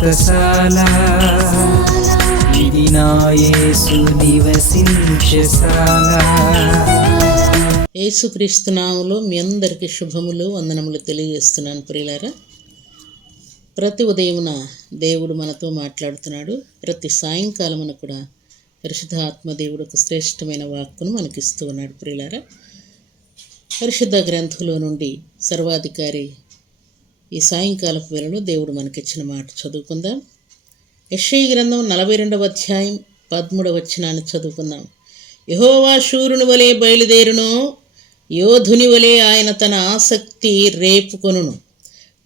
వ్రతశాల ఇది నా యేసు నివసించశాల. యేసుక్రీస్తు నామములో మీ అందరికీ శుభములు వందనములు తెలియజేస్తున్నాను ప్రియులారా. ప్రతి ఉదయమున దేవుడు మనతో మాట్లాడుతున్నాడు. ప్రతి సాయంకాలమున కూడా పరిశుద్ధ ఆత్మదేవుడు ఒక శ్రేష్టమైన వాక్కును మనకిస్తూ ఉన్నాడు ప్రియులారా. పరిశుద్ధ గ్రంథంలో నుండి సర్వాధికారి ఈ సాయంకాలపు వేళలో దేవుడు మనకిచ్చిన మాట చదువుకుందాం. యెషయా గ్రంథం 42వ అధ్యాయం 13వ వచనాన్ని చదువుకుందాం. యెహోవా శూరుని వలె బయలుదేరును, యోధుని వలె ఆయన తన ఆసక్తి రేపుకొనును.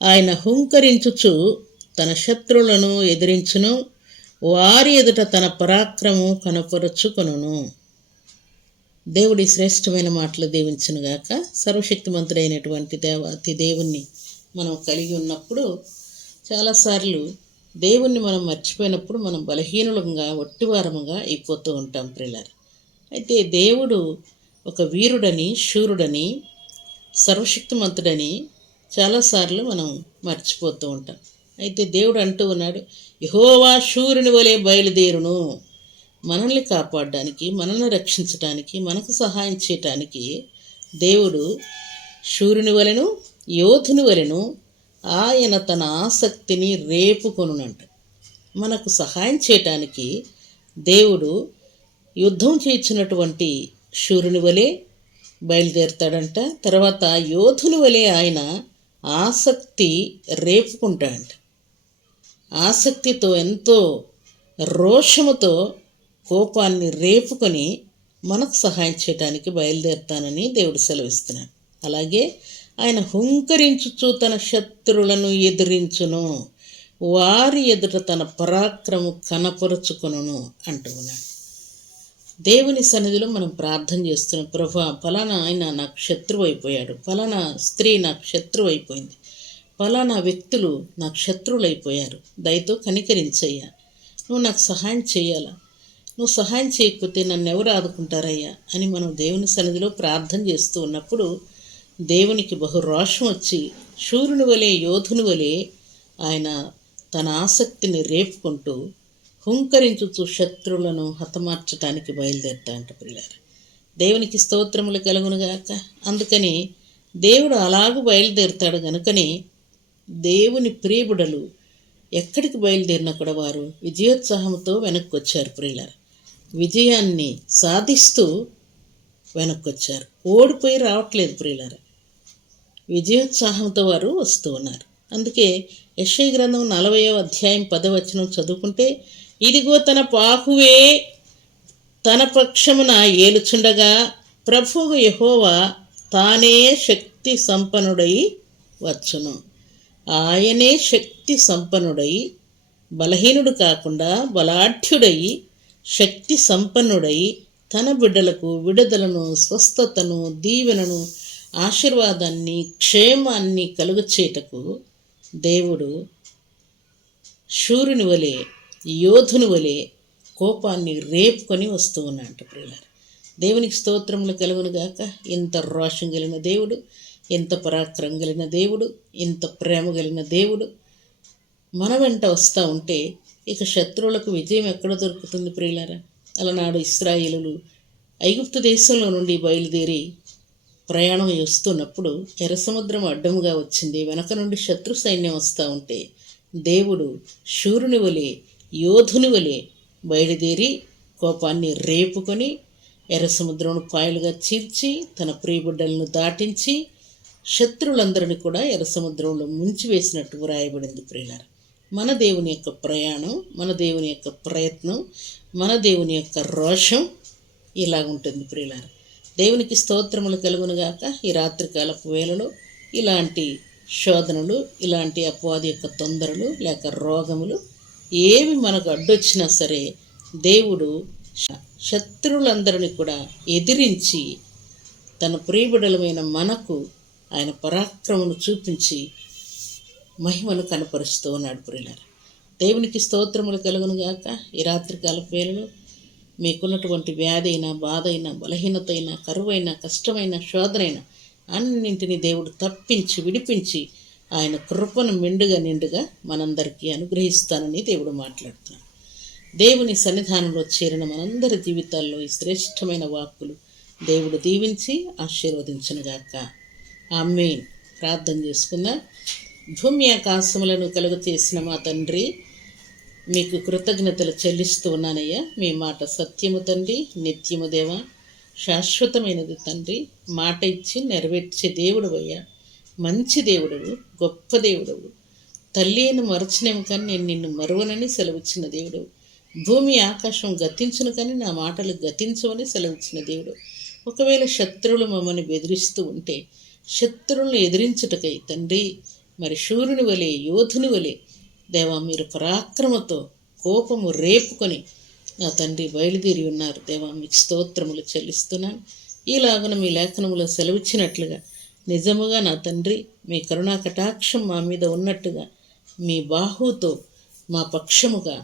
ఆయన హుంకరించుచు తన శత్రువులను ఎదిరించును, వారి ఎదుట తన పరాక్రమం కనపరుచుకొనును. దేవుడి శ్రేష్టమైన మాటలు దీవించునుగాక. సర్వశక్తిమంతుడైనటువంటి దేవాతి దేవుణ్ణి మనం కలిగి ఉన్నప్పుడు చాలాసార్లు దేవుణ్ణి మనం మర్చిపోయినప్పుడు మనం బలహీనులంగా ఒట్టివారముగా అయిపోతూ ఉంటాం ప్రియులారా. అయితే దేవుడు ఒక వీరుడని, శూరుడని, సర్వశక్తిమంతుడని చాలాసార్లు మనం మర్చిపోతూ ఉంటాం. అయితే దేవుడు అంటూ ఉన్నాడు, యెహోవా శూరుని వలె బయలుదేరును. మనల్ని కాపాడడానికి, మనల్ని రక్షించడానికి, మనకు సహాయం చేయటానికి దేవుడు శూరుని వలెను, యోధుని వలెను ఆయన తన ఆసక్తిని రేపుకొనునంట. మనకు సహాయం చేయటానికి దేవుడు యుద్ధం చేయించినటువంటి శూరుని వలె బయలుదేరుతాడంట. తర్వాత యోధుని వలె ఆయన ఆసక్తి రేపుకుంటాడంట. ఆసక్తితో, ఎంతో రోషముతో కోపాన్ని రేపుకొని మనకు సహాయం చేయడానికి బయలుదేరుతానని దేవుడు సెలవిస్తున్నాడు. అలాగే ఆయన హుంకరించుచు తన శత్రువులను ఎదిరించును, వారి ఎదుట తన పరాక్రము కనపరుచుకొనును అంటూ ఉన్నాడు. దేవుని సన్నిధిలో మనం ప్రార్థన చేస్తున్నాం, ప్రభా ఫలానా ఆయన నాకు శత్రువు అయిపోయాడు, ఫలానా స్త్రీ నాకు శత్రువు అయిపోయింది, ఫలానా వ్యక్తులు నాకు శత్రువులు అయిపోయారు, దయతో కనికరించయ్యా, నువ్వు నాకు సహాయం చేయాలా, నువ్వు సహాయం చేయకపోతే నన్ను ఎవరు ఆదుకుంటారయ్యా అని మనం దేవుని సన్నిధిలో ప్రార్థన చేస్తూ ఉన్నప్పుడు దేవునికి బహు రోషం వచ్చి శూరుని వలె, యోధుని వలె ఆయన తన ఆసక్తిని రేపుకుంటూ హుంకరించుచు శత్రువులను హతమార్చడానికి బయలుదేరుతాంట పిల్లారు. దేవునికి స్తోత్రములు కలుగునుగాక. అందుకని దేవుడు అలాగూ బయలుదేరుతాడు కనుకని దేవుని ప్రియబిడలు ఎక్కడికి బయలుదేరినా కూడా వారు విజయోత్సాహంతో వెనక్కి వచ్చారు ప్రియులారు. విజయాన్ని సాధిస్తూ వెనక్కి వచ్చారు, ఓడిపోయి రావట్లేదు ప్రియులారు. విజయోత్సాహంతో వారు వస్తూ ఉన్నారు. అందుకే యెషయా గ్రంథం 40వ అధ్యాయం 10వ వచనం చదువుకుంటే, ఇదిగో తన పాహువే తన పక్షమున ఏలుచుండగా ప్రభువు యెహోవా తానే శక్తి సంపన్నుడై వచ్చును. ఆయనే శక్తి సంపన్నుడై, బలహీనుడు కాకుండా బలాఢ్యుడై, శక్తి సంపన్నుడై తన బిడ్డలకు విడుదలను, స్వస్థతను, దీవెనను, ఆశీర్వాదాన్ని, క్షేమాన్ని కలుగచేయటకు దేవుడు శూరుని వలె, యోధుని వలె కోపాన్ని రేపుకొని వస్తూ ఉన్నాడు ప్రియులారు. దేవునికి స్తోత్రములు కలుగునుగాక. ఇంత రోషం కలిగిన దేవుడు, ఇంత పరాక్రమం కలిగిన దేవుడు, ఇంత ప్రేమ కలిగిన దేవుడు మన వెంట వస్తూ ఉంటే ఇక శత్రువులకు విజయం ఎక్కడ దొరుకుతుంది ప్రియులారా? అలనాడు ఇశ్రాయేలులు ఐగుప్తు దేశంలో నుండి బయలుదేరి ప్రయాణం చేస్తున్నప్పుడు ఎర్ర సముద్రం అడ్డముగా వచ్చింది. వెనక నుండి శత్రు సైన్యం వస్తూ ఉంటే దేవుడు శూరుని వలె, యోధుని వలె బయలుదేరి కోపాన్ని రేపుకొని ఎర్ర సముద్రం పాయలుగా చీల్చి తన ప్రియబిడ్డలను దాటించి శత్రువులందరినీ కూడా ఎర్ర సముద్రంలో ముంచివేసినట్టు వ్రాయబడింది ప్రియులారా. మన దేవుని యొక్క ప్రయాణం, మన దేవుని యొక్క ప్రయత్నం, మన దేవుని యొక్క రోషం ఇలాగుంటుంది ప్రియులారా. దేవునికి స్తోత్రములు కలుగునుగాక. ఈ రాత్రికాలపు వేళలో ఇలాంటి శోధనలు, ఇలాంటి అపవాది యొక్క తొందరలు లేక రోగములు ఏవి మనకు అడ్డొచ్చినా సరే దేవుడు శత్రువులందరినీ కూడా ఎదిరించి తన ప్రియబిడలమైన మనకు ఆయన పరాక్రమను చూపించి మహిమను కనపరుస్తూ ఉన్నాడు ప్రియులారా. దేవునికి స్తోత్రములు కలుగునుగాక. ఈ రాత్రికాలపు వేళలో మీకున్నటువంటి వ్యాధి అయినా, బాధ అయినా, బలహీనత అయినా, కరువైన, కష్టమైన, శోధనైనా అన్నింటినీ దేవుడు తప్పించి, విడిపించి ఆయన కృపను మెండుగా నిండుగా మనందరికీ అనుగ్రహిస్తానని దేవుడు మాట్లాడుతున్నాడు. దేవుని సన్నిధానంలో చేరిన మనందరి జీవితాల్లో ఈ శ్రేష్టమైన వాక్కులు దేవుడు దీవించి ఆశీర్వదించునుగాక. ఆమేన్. ప్రార్థన చేసుకుందాం. భూమి ఆకాశములను కలుగ చేసిన మా తండ్రి, మీకు కృతజ్ఞతలు చెల్లిస్తూ ఉన్నానయ్యా. మీ మాట సత్యము తండ్రి, నిత్యము దేవ, శాశ్వతమైనది తండ్రి. మాట ఇచ్చి నెరవేర్చే దేవుడు అయ్యా. మంచి దేవుడవు, గొప్ప దేవుడవు. తల్లి అని మరచనేము కానీ నేను నిన్ను మరువనని సెలవిచ్చిన దేవుడు. భూమి ఆకాశం గతించును కానీ నా మాటలు గతించవని సెలవిచ్చిన దేవుడు. ఒకవేళ శత్రువులు మమ్మల్ని బెదిరిస్తూ ఉంటే శత్రువులను ఎదిరించుటకై తండ్రి, మరి శూరుని వలె, యోధుని వలె దేవా, మీరు పరాక్రమతో కోపము రేపుకొని నా తండ్రి బయలుదేరి ఉన్నారు. దేవా, మీకు స్తోత్రములు చెల్లిస్తున్నాను. ఈలాగున మీ లేఖనములో సెలవిచ్చినట్లుగా నిజముగా నా తండ్రి, మీ కరుణా కటాక్షం మా మీద ఉన్నట్టుగా మీ బాహుతో మా పక్షముగా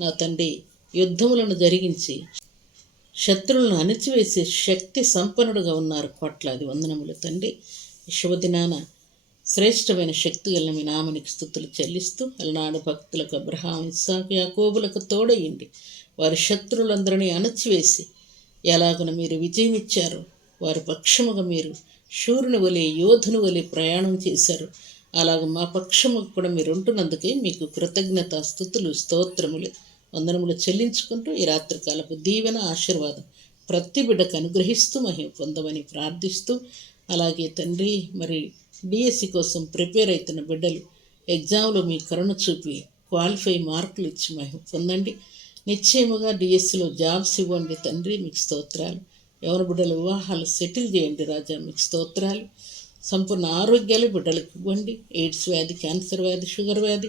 నా తండ్రి యుద్ధములను జరిగించి శత్రువులను అణిచివేసే శక్తి సంపన్నుడుగా ఉన్నారు. కోట్లాది వందనములు తండ్రి. శుభదినాన శ్రేష్టమైన శక్తి గల మీ నామనికి స్తుతులు చెల్లిస్తూ అలనాడు భక్తులకు అబ్రహాం, ఇస్సాకు, యాకోబులకు తోడయిండి వారి శత్రువులందరినీ అణచివేసి ఎలాగున మీరు విజయం ఇచ్చారో వారి పక్షముగా మీరు శూరుని వలె, యోధుని వలె ప్రయాణం చేశారు. అలాగ మా పక్షముకు కూడా మీరు ఉంటున్నందుకే మీకు కృతజ్ఞత స్తుతులు స్తోత్రములు వందనములు చెల్లించుకుంటూ ఈ రాత్రికాలపు దీవెన ఆశీర్వాదం ప్రతి బిడ్డకు అనుగ్రహిస్తూ మహిమ పొందమని ప్రార్థిస్తూ, అలాగే తండ్రి మరి డిఎస్సి కోసం ప్రిపేర్ అవుతున్న బిడ్డలు ఎగ్జామ్లో మీ కరుణ చూపి క్వాలిఫై మార్కులు ఇచ్చి మహిమ పొందండి. నిశ్చయముగా డిఎస్సిలో జాబ్స్ ఇవ్వండి తండ్రి, మీకు స్తోత్రాలు. ఎవరి బిడ్డల వివాహాలు సెటిల్ చేయండి రాజా, మీకు స్తోత్రాలు. సంపూర్ణ ఆరోగ్యాలు బిడ్డలకు ఇవ్వండి. ఎయిడ్స్ వ్యాధి, క్యాన్సర్ వ్యాధి, షుగర్ వ్యాధి,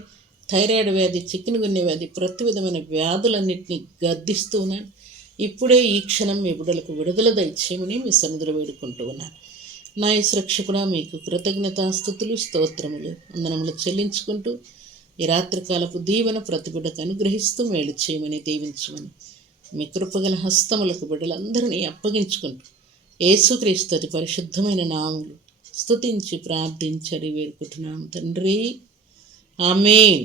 థైరాయిడ్ వ్యాధి, చికెన్ గున్య వ్యాధి, ప్రతి విధమైన వ్యాధులన్నింటినీ గద్దిస్తూ ఉన్నాను. ఇప్పుడే ఈ క్షణం మీ బిడ్డలకు విడుదల దయచేయమని మీ సన్నిధిలో వేడుకుంటూ ఉన్నాను. నా సురక్షకుడా, మీకు కృతజ్ఞతాస్తుతులు స్తోత్రములు వందనములు చెల్లించుకుంటూ ఈ రాత్రికాలపు దీవెన ప్రతి బిడ్డకు అనుగ్రహిస్తూ మేలు చేయమని దీవించమని మీ కృపగల హస్తములకు బిడ్డలందరినీ అప్పగించుకుంటూ యేసుక్రీస్తు అతి పరిశుద్ధమైన నామములు స్తుతించి ప్రార్థించడి వేడుకుంటున్నాము తండ్రి. ఆమేన్.